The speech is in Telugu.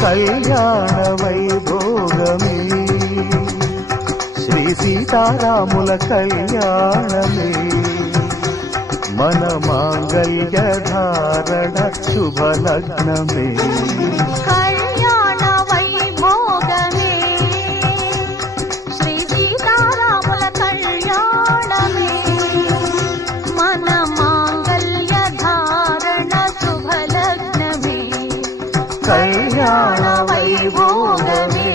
కళ్యాణ వైభోగమే శ్రీ సీతారాముల కళ్యాణమే మన మాంగళ్య ధారణ శుభలగ్నమే కళ్యాణ వైభోగమే శ్రీ సీతారాముల కళ్యాణమే మన మాంగళ్య ధారణ శుభలగ్నమే కళ్యాణ వైభోగమే